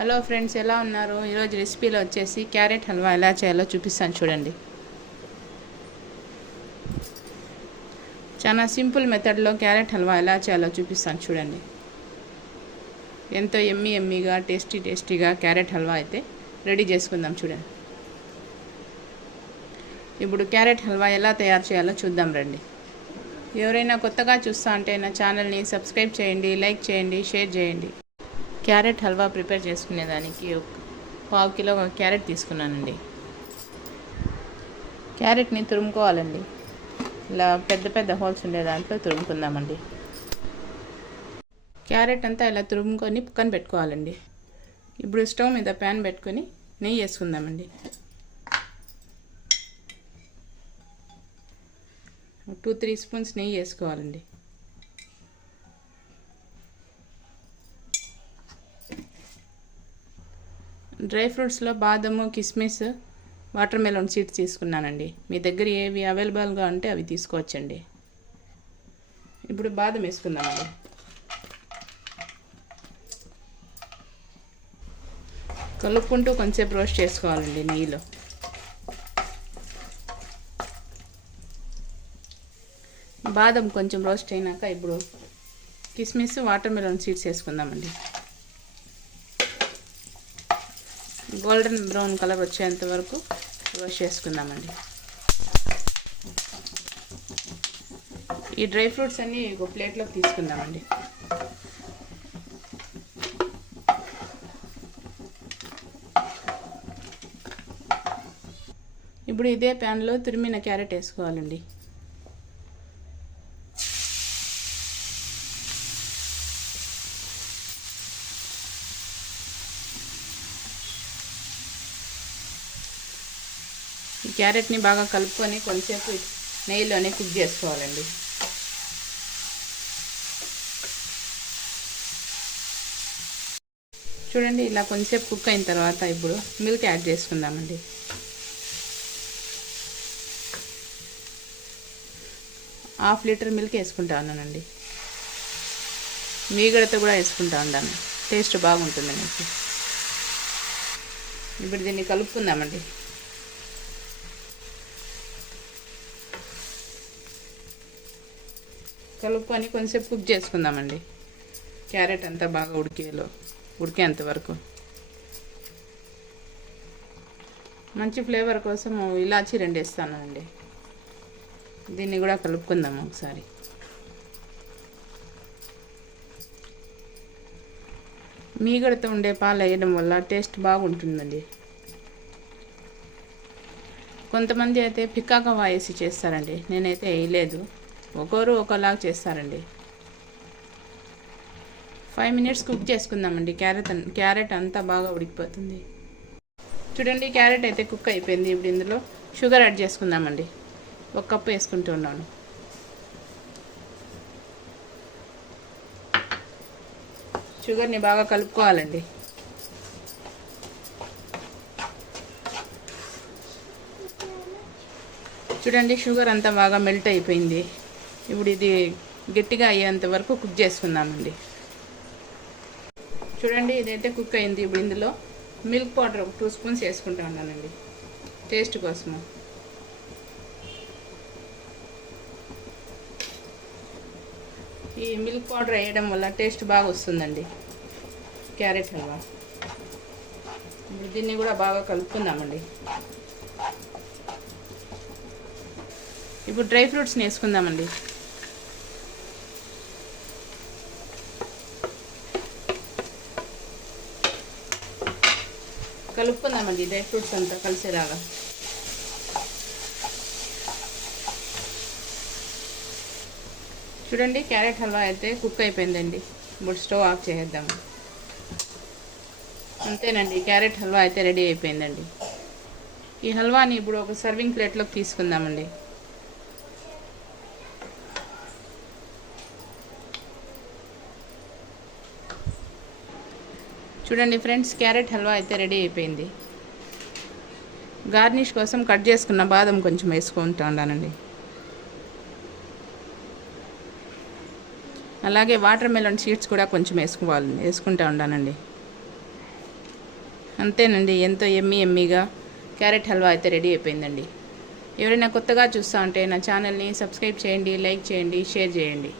Hello friends, ఎలా ఉన్నారు? ఈరోజు రెసిపీలో వచ్చేసి క్యారెట్ హల్వా ఎలా చేయాలో చూపిస్తాను చూడండి. చాలా సింపుల్ మెథడ్లో క్యారెట్ హల్వా ఎలా చేయాలో చూపిస్తాను చూడండి. ఎంతో ఎమ్మీగా టేస్టీగా క్యారెట్ హల్వా అయితే రెడీ చేసుకుందాం చూడండి. ఇప్పుడు క్యారెట్ హల్వా ఎలా తయారు చేయాలో చూద్దాం రండి. ఎవరైనా కొత్తగా చూస్తా అంటే నా ఛానల్ని సబ్స్క్రైబ్ చేయండి, లైక్ చేయండి, షేర్ చేయండి. క్యారెట్ హల్వా ప్రిపేర్ చేసుకునేదానికి ఒక 1/2 కిలో క్యారెట్ తీసుకున్నానండి. క్యారెట్ని తురుముకోవాలండి. ఇలా పెద్ద హోల్స్ ఉండే దాంట్లో తురుముకుందామండి. క్యారెట్ అంతా ఇలా తురుముకొని పక్కన పెట్టుకోవాలండి. ఇప్పుడు స్టవ్ మీద ప్యాన్ పెట్టుకొని నెయ్యి వేసుకుందామండి. 2-3 స్పూన్స్ నెయ్యి వేసుకోవాలండి. డ్రై ఫ్రూట్స్లో బాదము, కిస్మిస్, వాటర్ మెలన్ సీడ్స్ తీసుకున్నానండి. మీ దగ్గర ఏవి అవైలబుల్గా ఉంటే అవి తీసుకోవచ్చండి. ఇప్పుడు బాదం వేసుకుందామండి. కలుపుకుంటూ కొంచెంసేపు రోస్ట్ చేసుకోవాలండి నెయ్యిలో. బాదం కొంచెం రోస్ట్ అయినాక ఇప్పుడు కిస్మిస్, వాటర్ మెలన్ సీడ్స్ వేసుకుందామండి. గోల్డెన్ బ్రౌన్ కలర్ వచ్చేంత వరకు రోస్ట్ చేసుకుందామండి. ఈ డ్రై ఫ్రూట్స్ అన్నీ ఒక ప్లేట్లోకి తీసుకుందామండి. ఇప్పుడు ఇదే ప్యాన్లో తురిమిన క్యారెట్ వేసుకోవాలండి. ఈ క్యారెట్ని బాగా కలుపుకొని కొంచెంసేపు నెయ్యిలోనే కుక్ చేసుకోవాలండి. చూడండి, ఇలా కొంచెంసేపు కుక్ అయిన తర్వాత ఇప్పుడు మిల్క్ యాడ్ చేసుకుందామండి. ½ లీటర్ మిల్క్ వేసుకుంటా ఉన్నానండి. మీగడతో కూడా వేసుకుంటా ఉన్నాను, టేస్ట్ బాగుంటుంది మీకు. ఇప్పుడు దీన్ని కలుపుకుందామండి. కలుపుకొని కొంచెంసేపు కుక్ చేసుకుందామండి. క్యారెట్ అంతా బాగా ఉడికేంత వరకు. మంచి ఫ్లేవర్ కోసం ఇలాచీ 2 వేస్తానండి. దీన్ని కూడా కలుపుకుందాము ఒకసారి. మీగడతో ఉండే పాలు వేయడం వల్ల టేస్ట్ బాగుంటుందండి. కొంతమంది అయితే పిక్కాకవా వేసి చేస్తారండి, నేనైతే వేయలేదు. ఒకరు ఒకలాగా చేస్తారండి. 5 మినిట్స్ కుక్ చేసుకుందామండి. క్యారెట్ అంతా బాగా ఉడికిపోతుంది. చూడండి, క్యారెట్ అయితే కుక్ అయిపోయింది. ఇప్పుడు ఇందులో షుగర్ యాడ్ చేసుకుందామండి. 1 కప్పు వేసుకుంటూ ఉన్నాను. షుగర్ని బాగా కలుపుకోవాలండి. చూడండి, షుగర్ అంతా బాగా మెల్ట్ అయిపోయింది. ఇప్పుడు ఇది గట్టిగా అయ్యేంత వరకు కుక్ చేసుకుందామండి. చూడండి, ఇదైతే కుక్ అయింది. ఇప్పుడు ఇందులో మిల్క్ పౌడర్ ఒక 2 స్పూన్స్ వేసుకుంటా ఉన్నానండి, టేస్ట్ కోసము. ఈ మిల్క్ పౌడర్ వేయడం వల్ల టేస్ట్ బాగా వస్తుందండి క్యారెట్ హల్వా. ఇప్పుడు దీన్ని కూడా బాగా కలుపుకుందామండి. ఇప్పుడు డ్రై ఫ్రూట్స్ని వేసుకుందామండి. కలుపుకుందామండి డ్రై ఫ్రూట్స్ అంతా కలిసేలాగా. చూడండి, క్యారెట్ హల్వా అయితే కుక్ అయిపోయిందండి. ఇప్పుడు స్టవ్ ఆఫ్ చేసేద్దాము. అంతేనండి, క్యారెట్ హల్వా అయితే రెడీ అయిపోయిందండి. ఈ హల్వాని ఇప్పుడు ఒక సర్వింగ్ ప్లేట్లోకి తీసుకుందామండి. చూడండి ఫ్రెండ్స్, క్యారెట్ హల్వా అయితే రెడీ అయిపోయింది. గార్నిష్ కోసం కట్ చేసుకున్న బాదం కొంచెం వేసుకుంటూ ఉన్నానండి. అలాగే వాటర్ మెలన్ సీడ్స్ కూడా కొంచెం వేసుకుంటూ ఉన్నానండి. అంతేనండి, ఎంతో ఎమ్మీగా క్యారెట్ హల్వా అయితే రెడీ అయిపోయిందండి. ఎవరైనా కొత్తగా చూస్తూ ఉంటే నా ఛానల్ని సబ్స్క్రైబ్ చేయండి, లైక్ చేయండి, షేర్ చేయండి.